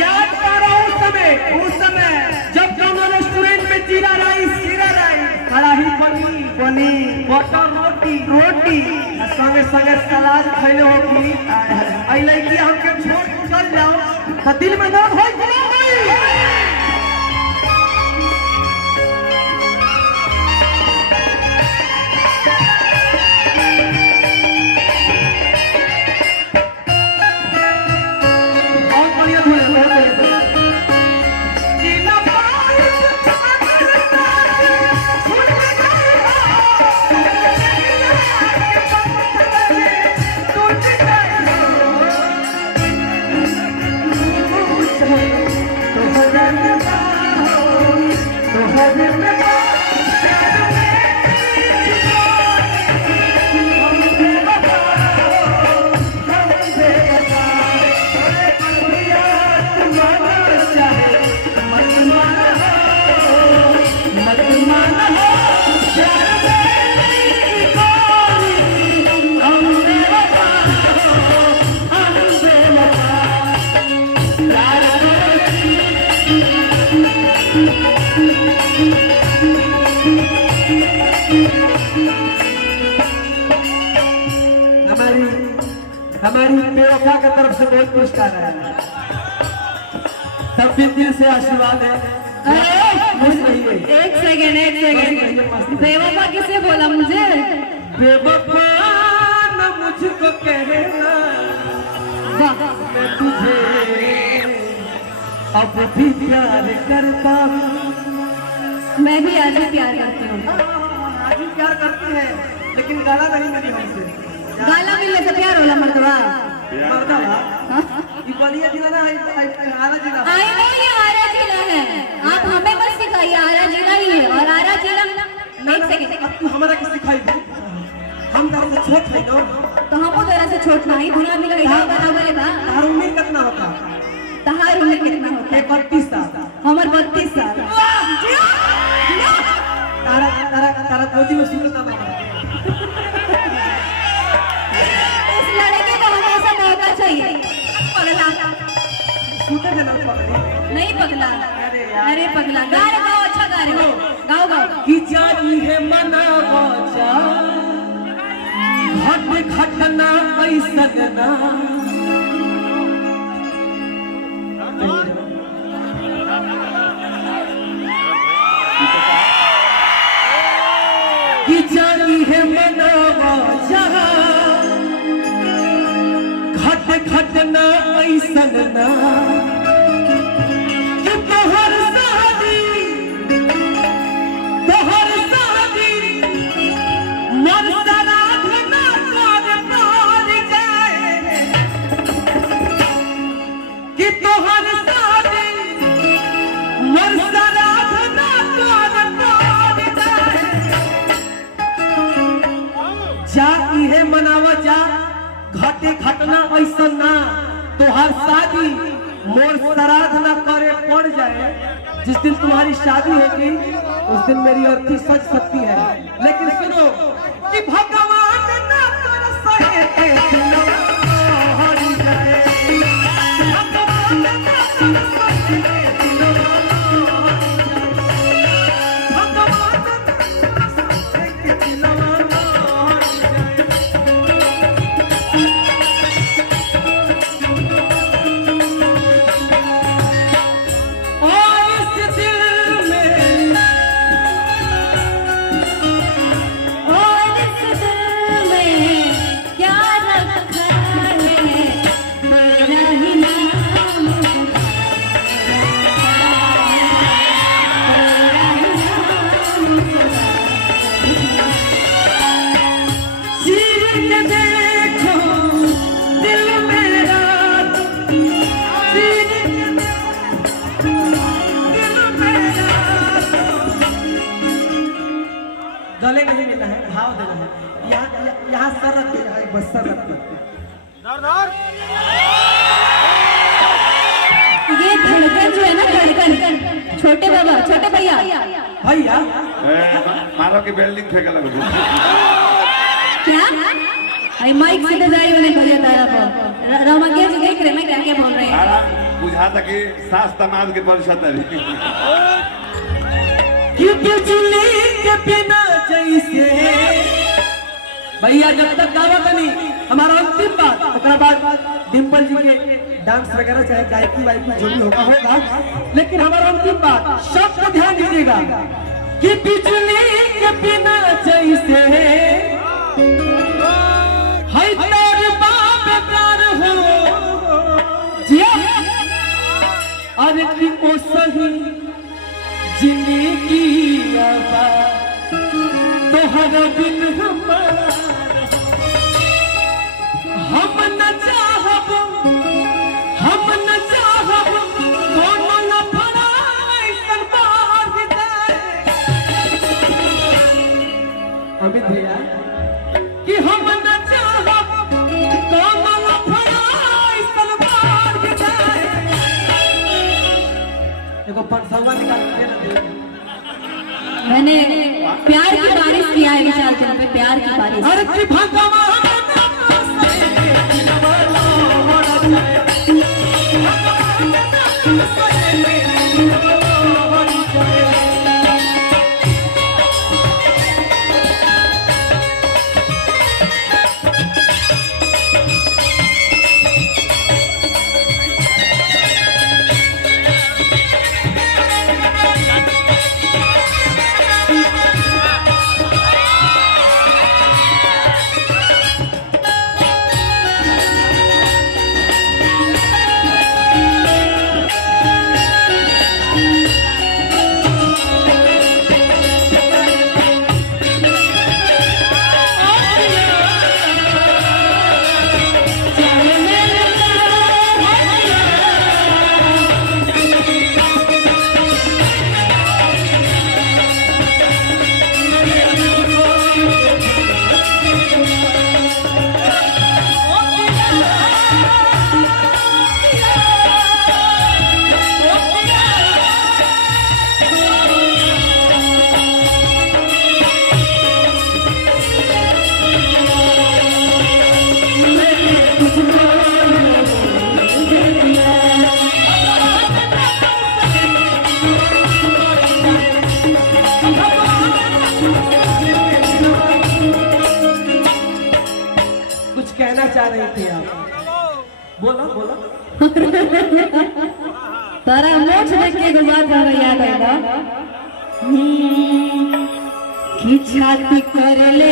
याद कर रहा हूँ उस समय जब दोनों रेस्टोरेंट में जीरा राइस कढ़ाई पनीर बटर रोटी संगे संगे सलाद खैले होगी अइले कि हमके छोड़ चल जाओ तो दिल में दर्द होई कि नहीं होई हमारी बेवफा की तरफ से बहुत पुरस्कार है सब दिल से आशीर्वाद है। एक सेकेंड बेवफा किसे बोला मुझे बेवफा न मुझको कहना मैं तुझे अब भी प्यार करता मैं भी आज भी प्यार करती हूँ आज भी प्यार करती है लेकिन गाला नहीं मिली हमसे गाला मिलने से प्यार होला मर्दवा ये बलिया जिला ना आरा जिला आई नो ये आरा जिला है आप हमें बस सिखाइए आरा जिला ही है और आरा जिला एक सेकंड अब तू हमारा किस सिखाई हम तार से छोट है तो हमको तरह से छोट नहीं दुनिया में लगा बराबर है बा तार उम्र कितना होता तहार उम्र कितना होता है 32 साल हमर 32 साल तारा तारा तारा गोदी में सुनता ना इस लड़के को हमेशा मौका चाहिए पगला सुनते देना पगली नहीं पगला अरे पगला गा रे गाओ अच्छा गा रे गाओ गाओ कि जानी है मनावा जा घट घटना ऐसन ना कि जानी है मनावा जा घट घटना ऐसन ना कि तोहर शादी मर सराध ना कर जाए कि तोहर शादी मर सराध ना कर जाए जा इहे मनावा जा घटे घटना ऐसा ना तोहर शादी मोर श्राद्ध ना करे पड़ जाए जिस दिन तुम्हारी शादी होगी उस दिन मेरी अर्थी सच सकती है लेकिन सुनो कि भगवान ना कर सके हरि जाए भगवान ना कर सके गले नहीं मिलना है भाव देना है यहाँ सर रख दे बस सर रख दे ये धड़कन जो है ना धड़कन छोटे बाबा छोटे भैया मारो की बिल्डिंग फेंका लगो क्या आई माइक से जाई वाले करिए तारा पर रमा के जो देख रहे मैं क्या क्या बोल रहे हैं। सारा बुझा तक कि सास तमाद के परिषद है कि बिजली के बिना जैसे भैया जब तक गावत नहीं हमारा अंतिम बात ओकरा बाद डिम्पल जी के डांस वगैरह चाहे गायकी वायकी जो भी होगा लेकिन हमारा अंतिम बात शब्द ध्यान दीजिएगा कि बिजली के बिना जैसे है तेरे बाप प्यार हो जिया अरे कि ओ सही जिंदगी आवा तोहर बिन हमारा हम न चाहब कोनो न फराई सनबार दे अमित भैया कि हम न चाहब कोनो न फराई सनबार दे देखो पंचवा निकाल के दे मैंने प्यार की बारिश किया है विशाल चल पे प्यार की बारिश। अरे कि भगवान कहना चाह रही थी आप बोलो बोलो तारा मोछ देख के एगो बात हमरा याद आइला कि छाती कर ले